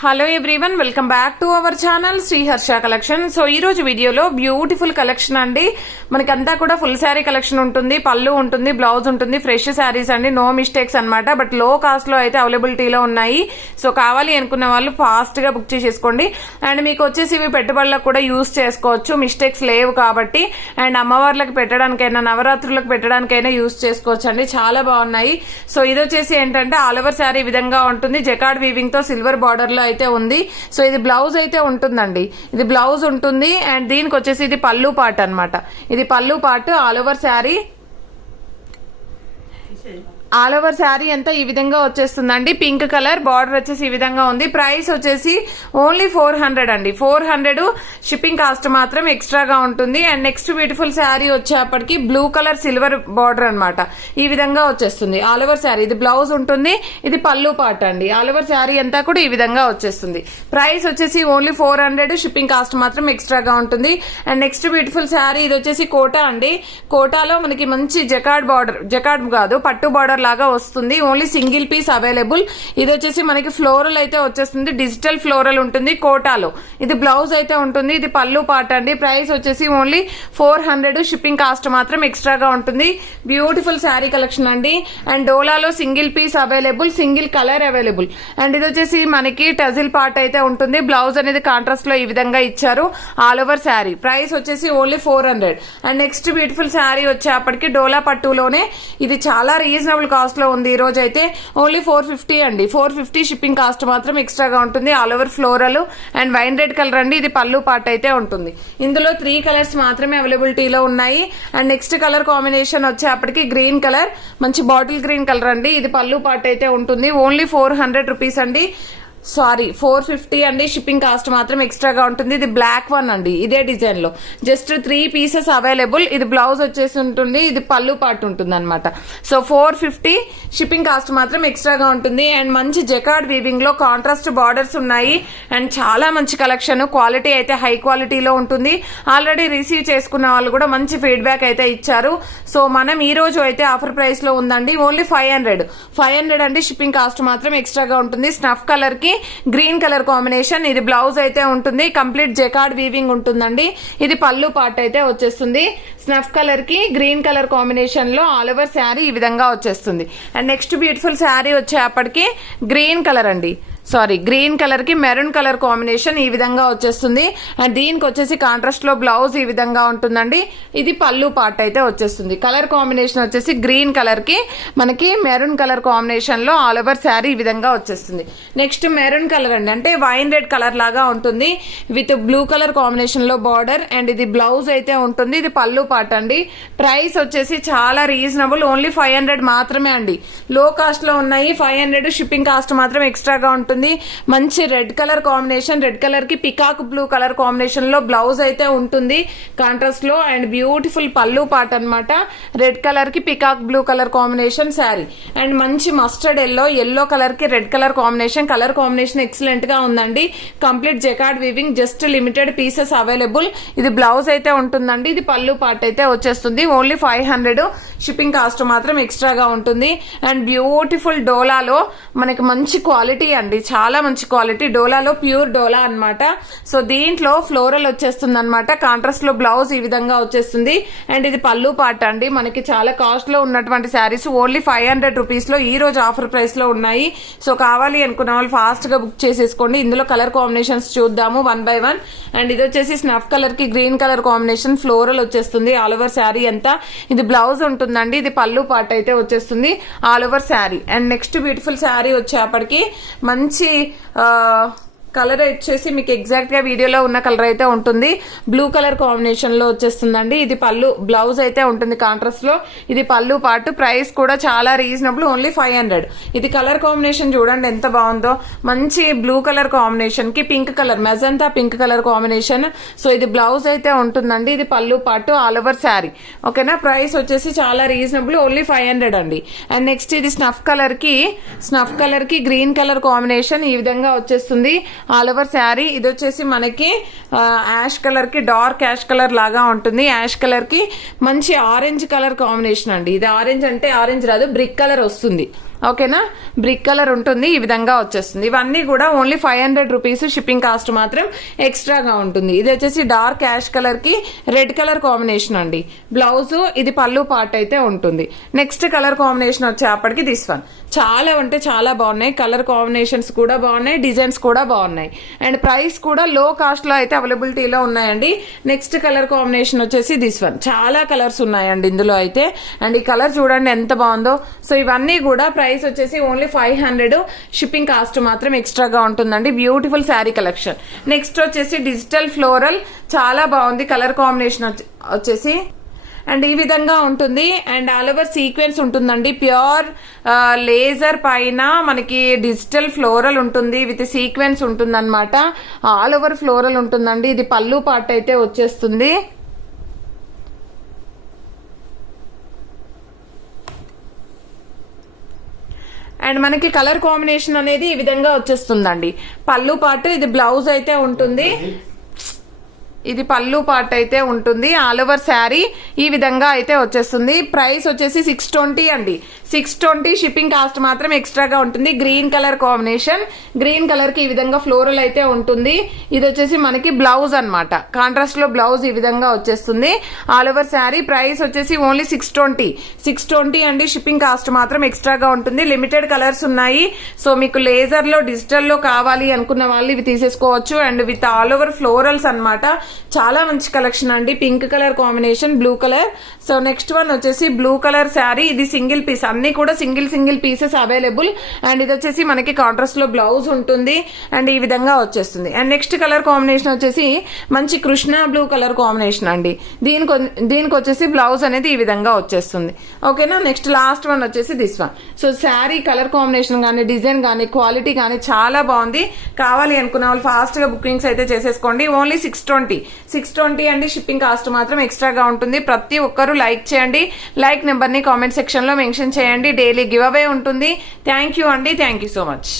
Hello everyone, welcome back to our channel Shri Harsha collection. So ఈ రోజు వీడియోలో బ్యూటిఫుల్ కలెక్షన్ అండి. మనకంతా కూడా ఫుల్ శారీ కలెక్షన్ ఉంటుంది, పళ్ళు ఉంటుంది, బ్లౌజ్ ఉంటుంది, ఫ్రెష్ శారీస్ అండి, నో మిస్టేక్స్ అన్నమాట. బట్ లో కాస్ట్ లో అయితే అవైలబిలిటీలో ఉన్నాయి. సో కావాలి అనుకున్న వాళ్ళు ఫాస్ట్ గా బుక్ చేసేసుకోండి. అండ్ మీకు వచ్చేసి ఇవి పెట్టుబడులకు కూడా యూజ్ చేసుకోవచ్చు, మిస్టేక్స్ లేవు కాబట్టి. అండ్ అమ్మవార్లకు పెట్టడానికైనా నవరాత్రులకు పెట్టడానికైనా యూజ్ చేసుకోవచ్చు అండి, చాలా బాగున్నాయి. సో ఇది వచ్చేసి ఏంటంటే ఆల్ ఓవర్ శారీ విధంగా ఉంటుంది, జకార్డ్ వీవింగ్ తో సిల్వర్ బార్డర్ లో అయితే ఉంది. సో ఇది బ్లౌజ్ అయితే ఉంటుందండి, ఇది బ్లౌజ్ ఉంటుంది. అండ్ దీనికి వచ్చేసి ఇది పళ్ళు పార్ట్ అన్నమాట. ఇది పళ్ళు part all over sari. All over sari అంతా ఈ విధంగా వచ్చేస్తుందండి. పింక్ కలర్ బార్డర్ వచ్చేసి ఈ విధంగా ఉంది. ప్రైస్ వచ్చేసి ఓన్లీ 400 అండి. 400 షిప్పింగ్ కాస్ట్ మాత్రం ఎక్స్ట్రాగా ఉంటుంది. అండ్ నెక్స్ట్ బ్యూటిఫుల్ శారీ వచ్చేప్పటికి బ్లూ కలర్ సిల్వర్ బార్డర్ అన్నమాట. ఈ విధంగా వచ్చేస్తుంది ఆల్ ఓవర్ శారీ. ఇది బ్లౌజ్ ఉంటుంది, ఇది పళ్ళు పార్ట్ అండి. ఆల్ ఓవర్ శారీ అంతా కూడా ఈ విధంగా వచ్చేస్తుంది. ప్రైస్ వచ్చేసి ఓన్లీ 400, షిప్పింగ్ కాస్ట్ మాత్రం ఎక్స్ట్రాగా ఉంటుంది. అండ్ నెక్స్ట్ బ్యూటిఫుల్ శారీ ఇది వచ్చేసి కోటా అండి. కోటాలో మనకి మంచి జకార్డ్ బార్డర్, జకార్డ్ కాదు పట్టు బార్డర్ లాగా వస్తుంది. Only single piece available. ఇది వచ్చేసి మనకి ఫ్లోరల్ అయితే వచ్చేస్తుంది, డిజిటల్ ఫ్లోరల్ ఉంటుంది కోటాలో. ఇది బ్లౌజ్ అయితే ఉంటుంది, ఇది పళ్ళు పార్ట్ అండి. ప్రైస్ వచ్చేసి ఓన్లీ 400, షిప్పింగ్ కాస్ట్ మాత్రం ఎక్స్ట్రాగా ఉంటుంది. బ్యూటిఫుల్ శారీ కలెక్షన్ అండి. అండ్ డోలాలో single piece available, single colour available. And ఇది వచ్చేసి మనకి టజిల్ పార్ట్ అయితే ఉంటుంది. బ్లౌజ్ అనేది కాంట్రాస్ట్ లో ఈ విధంగా ఇచ్చారు ఆల్ ఓవర్ శారీ. ప్రైస్ వచ్చేసి only 400. And next beautiful sari వచ్చేప్పటికి డోలా పట్టులోనే ఇది చాలా రీజనబుల్ కాస్ట్ లో ఉంది. ఈ రోజు అయితే ఓన్లీ 450 అండి. 450 షిప్పింగ్ కాస్ట్ మాత్రం ఎక్స్ట్రాగా ఉంటుంది. All over floral and wine red colour అండి. ఇది పళ్ళు పార్ట్ అయితే ఉంటుంది. ఇందులో 3 కలర్స్ మాత్రమే అవైలబిలిటీలో ఉన్నాయి. అండ్ నెక్స్ట్ కలర్ కాంబినేషన్ వచ్చేప్పటికి గ్రీన్ కలర్, మంచి బాటిల్ గ్రీన్ కలర్ అండి. ఇది పళ్ళు పార్ట్ అయితే ఉంటుంది. ఓన్లీ 400 రూపీస్ అండి. సారీ 450 అండి. షిప్పింగ్ కాస్ట్ మాత్రం ఎక్స్ట్రాగా ఉంటుంది. ఇది బ్లాక్ వన్ అండి, ఇదే డిజైన్ లో జస్ట్ 3 పీసెస్ అవైలబుల్. ఇది బ్లౌజ్ వచ్చేసి ఉంటుంది, ఇది పళ్ళు పార్ట్ ఉంటుంది అనమాట. సో 450 షిప్పింగ్ కాస్ట్ మాత్రం ఎక్స్ట్రాగా ఉంటుంది. అండ్ మంచి జకార్డ్ వీవింగ్ లో కాంట్రాస్ట్ బార్డర్స్ ఉన్నాయి. అండ్ చాలా మంచి కలెక్షన్, క్వాలిటీ అయితే హై క్వాలిటీలో ఉంటుంది. ఆల్రెడీ రిసీవ్ చేసుకున్న వాళ్ళు కూడా మంచి ఫీడ్బ్యాక్ అయితే ఇచ్చారు. సో మనం ఈ రోజు అయితే ఆఫర్ ప్రైస్ లో ఉందండి. ఓన్లీ 500 అండి. షిప్పింగ్ కాస్ట్ మాత్రం ఎక్స్ట్రాగా ఉంటుంది. స్నఫ్ కలర్ కి గ్రీన్ కలర్ కాంబినేషన్. ఇది బ్లౌజ్ అయితే ఉంటుంది, కంప్లీట్ జకార్డ్ వీవింగ్ ఉంటుందండి. ఇది పళ్ళు పార్ట్ అయితే వచ్చేస్తుంది. స్నఫ్ కలర్ కి గ్రీన్ కలర్ కాంబినేషన్ లో ఆల్ ఓవర్ శారీ ఈ విధంగా వచ్చేస్తుంది. అండ్ నెక్స్ట్ బ్యూటిఫుల్ శారీ వచ్చేప్పటికి గ్రీన్ కలర్ అండి, సారీ గ్రీన్ కలర్ కి మెరూన్ కలర్ కాంబినేషన్ ఈ విధంగా వచ్చేస్తుంది. అండ్ దీనికి వచ్చేసి కాంట్రాస్ట్ లో బ్లౌజ్ ఈ విధంగా ఉంటుందండి. ఇది పళ్ళు పార్ట్ అయితే వచ్చేస్తుంది. కలర్ కాంబినేషన్ వచ్చేసి గ్రీన్ కలర్ కి మనకి మెరూన్ కలర్ కాంబినేషన్ లో ఆల్ ఓవర్ శారీ ఈ విధంగా వచ్చేస్తుంది. నెక్స్ట్ మెరూన్ కలర్ అండి, అంటే వైన్ రెడ్ కలర్ లాగా ఉంటుంది విత్ బ్లూ కలర్ కాంబినేషన్ లో బార్డర్. అండ్ ఇది బ్లౌజ్ అయితే ఉంటుంది, ఇది పళ్ళు పార్ట్ అండి. ప్రైస్ వచ్చేసి చాలా రీజనబుల్, ఓన్లీ 500 మాత్రమే అండి. లో కాస్ట్ లో ఉన్నాయి. 500 షిప్పింగ్ కాస్ట్ మాత్రం ఎక్స్ట్రాగా ఉంటుంది. మంచి red colour combination, red colour కి పికాక్ బ్లూ కలర్ కాంబినేషన్ లో బ్లౌజ్ అయితే ఉంటుంది కాంట్రాస్ట్ లో. అండ్ బ్యూటిఫుల్ పళ్ళు పార్ట్ అన్నమాట. రెడ్ కలర్ కి peacock blue colour combination sari. And మంచి మస్టర్డ్ ఎల్లో కలర్ కి red colour combination. Colour combination excellent గా ఉందండి. Complete jacquard weaving, just limited pieces available. ఇది బ్లౌజ్ అయితే ఉంటుందండి, ఇది పళ్ళు పార్ట్ అయితే వచ్చేస్తుంది. ఓన్లీ 500, షిప్పింగ్ కాస్ట్ మాత్రం ఎక్స్ట్రాగా ఉంటుంది. అండ్ బ్యూటిఫుల్ డోలాలో మనకి మంచి క్వాలిటీ అండి, చాలా మంచి క్వాలిటీ. డోలాలో ప్యూర్ డోలా అన్నమాట. సో దీంట్లో ఫ్లోరల్ వచ్చేస్తుంది అనమాట. కాంట్రాస్ట్ లో బ్లౌజ్ ఈ విధంగా వచ్చేస్తుంది. అండ్ ఇది పళ్ళు పార్ట్ అండి. మనకి చాలా కాస్ట్ లో ఉన్నటువంటి శారీస్ ఓన్లీ 500 రూపీస్ లో ఈ రోజు ఆఫర్ ప్రైస్ లో ఉన్నాయి. సో కావాలి అనుకున్న వాళ్ళు ఫాస్ట్ గా బుక్ చేసేసుకోండి. ఇందులో కలర్ కాంబినేషన్స్ చూద్దాము 1 by 1. అండ్ ఇది వచ్చేసి స్నఫ్ కలర్ కి గ్రీన్ కలర్ కాంబినేషన్, ఫ్లోరల్ వచ్చేస్తుంది ఆల్ ఓవర్ శారీ అంతా. ఇది బ్లౌజ్ ఉంటుందండి, ఇది పళ్ళు పార్ట్ అయితే వచ్చేస్తుంది all over sari. And next beautiful sari వచ్చేప్పటికి మంచి కలర్ వచ్చేసి మీకు ఎగ్జాక్ట్ గా వీడియోలో ఉన్న కలర్ అయితే ఉంటుంది. బ్లూ కలర్ కాంబినేషన్ లో వచ్చేస్తుందండి. ఇది పళ్ళు, బ్లౌజ్ అయితే ఉంటుంది కాంట్రాస్ట్ లో. ఇది పళ్ళు పార్ట్. ప్రైస్ కూడా చాలా రీజనబుల్, ఓన్లీ 500. ఇది కలర్ కాంబినేషన్ చూడండి ఎంత బాగుందో. మంచి బ్లూ కలర్ కాంబినేషన్ కి pink colour, magenta pink colour combination. So ఇది బ్లౌజ్ అయితే ఉంటుందండి, ఇది పళ్ళు పార్ట్ ఆల్ ఓవర్ శారీ. ఓకేనా. ప్రైస్ వచ్చేసి చాలా రీజనబుల్, ఓన్లీ 500 అండి. అండ్ నెక్స్ట్ ఇది స్నఫ్ కలర్ కి గ్రీన్ కలర్ కాంబినేషన్ ఈ విధంగా వచ్చేస్తుంది ఆల్ ఓవర్ శారీ. ఇది వచ్చేసి మనకి యాష్ కలర్ కి డార్క్ యాష్ కలర్ లాగా ఉంటుంది. యాష్ కలర్ కి మంచి ఆరెంజ్ కలర్ కాంబినేషన్ అండి. ఇది ఆరెంజ్ అంటే ఆరెంజ్ రాదు, బ్రిక్ కలర్ వస్తుంది. ఓకేనా, బ్రిక్ కలర్ ఉంటుంది, ఈ విధంగా వచ్చేస్తుంది. ఇవన్నీ కూడా ఓన్లీ 500 రూపీస్, షిప్పింగ్ కాస్ట్ మాత్రం ఎక్స్ట్రాగా ఉంటుంది. ఇది వచ్చేసి డార్క్ యాష్ కలర్ కి రెడ్ కలర్ కాంబినేషన్ అండి. బ్లౌజ్ ఇది పళ్ళు పార్ట్ అయితే ఉంటుంది. నెక్స్ట్ కలర్ కాంబినేషన్ వచ్చేప్పటికి దిస్ వన్. చాలా అంటే చాలా బాగున్నాయి, కలర్ కాంబినేషన్స్ కూడా బాగున్నాయి, డిజైన్స్ కూడా బాగున్నాయి, అండ్ ప్రైస్ కూడా లో కాస్ట్ లో అయితే అవైలబిలిటీలో ఉన్నాయండి. నెక్స్ట్ కలర్ కాంబినేషన్ వచ్చేసి దిస్ వన్. చాలా కలర్స్ ఉన్నాయండి ఇందులో అయితే, అండ్ ఈ కలర్ చూడండి ఎంత బాగుందో. సో ఇవన్నీ కూడా ప్రైస్ వచ్చేసి ఓన్లీ 500, షిప్పింగ్ కాస్ట్ మాత్రం ఎక్స్ట్రాగా ఉంటుందండి. Beautiful sari collection. నెక్స్ట్ వచ్చేసి డిజిటల్ ఫ్లోరల్, చాలా బాగుంది కలర్ కాంబినేషన్ వచ్చేసి, అండ్ ఈ విధంగా ఉంటుంది. అండ్ ఆల్ ఓవర్ సీక్వెన్స్ ఉంటుందండి. ప్యూర్ లేజర్ పైన మనకి డిజిటల్ ఫ్లోరల్ ఉంటుంది, విత్ సీక్వెన్స్ ఉంటుంది అనమాట. ఆల్ ఓవర్ ఫ్లోరల్ ఉంటుందండి. ఇది పళ్ళు పార్ట్ అయితే వచ్చేస్తుంది. అండ్ మనకి కలర్ కాంబినేషన్ అనేది ఈ విధంగా వచ్చేస్తుందండి. పళ్ళు పార్ట్, ఇది బ్లౌజ్ అయితే ఉంటుంది, ఇది పళ్ళు పార్ట్ అయితే ఉంటుంది. ఆల్ ఓవర్ శారీ ఈ విధంగా అయితే వచ్చేస్తుంది. ప్రైస్ వచ్చేసి 620 అండి. 620, షిప్పింగ్ కాస్ట్ మాత్రం ఎక్స్ట్రాగా ఉంటుంది. Green colour combination, green colour కి ఈ విధంగా ఫ్లోరల్ అయితే ఉంటుంది. ఇది వచ్చేసి మనకి బ్లౌజ్ అన్నమాట. కాంట్రాస్ట్ లో బ్లౌజ్ ఈ విధంగా వచ్చేస్తుంది. ఆల్ ఓవర్ శారీ ప్రైస్ వచ్చేసి ఓన్లీ 620 అండి. షిప్పింగ్ కాస్ట్ మాత్రం ఎక్స్ట్రాగా ఉంటుంది. లిమిటెడ్ కలర్స్ ఉన్నాయి. సో మీకు లేజర్ లో డిజిటల్ లో కావాలి అనుకున్న వాళ్ళు ఇవి తీసేసుకోవచ్చు. And with all over florals అన్నమాట. చాలా మంచి కలెక్షన్ అండి. Pink colour combination, blue colour. So next one వచ్చేసి బ్లూ కలర్ శారీ. ఇది సింగిల్ పీస్, అన్ని కూడా సింగిల్ పీసెస్ అవైలబుల్. అండ్ ఇది వచ్చేసి మనకి కాంట్రాస్ట్ లో బ్లౌజ్ ఉంటుంది, అండ్ ఈ విధంగా వచ్చేస్తుంది. అండ్ నెక్స్ట్ కలర్ కాంబినేషన్ వచ్చేసి మంచి కృష్ణ బ్లూ కలర్ కాంబినేషన్ అండి. దీనికి వచ్చేసి బ్లౌజ్ అనేది ఈ విధంగా వచ్చేస్తుంది. ఓకేనా, నెక్స్ట్ లాస్ట్ వన్ వచ్చేసి this one. So sari colour combination కానీ, డిజైన్ కానీ, క్వాలిటీ కానీ చాలా బాగుంది. కావాలి అనుకున్న వాళ్ళు ఫాస్ట్ గా బుకింగ్స్ అయితే చేసేసుకోండి. ఓన్లీ 620 అండి. షిప్పింగ్ కాస్ట్ మాత్రం ఎక్స్ట్రాగా ఉంటుంది. ప్రతి ఒక్కరూ లైక్ చేయండి. లైక్ నెంబర్ ని కామెంట్ సెక్షన్ లో మెన్షన్ చేయండి. డైలీ గివ్ అవే ఉంటుంది. థ్యాంక్ యూ అండి. Thank you so much.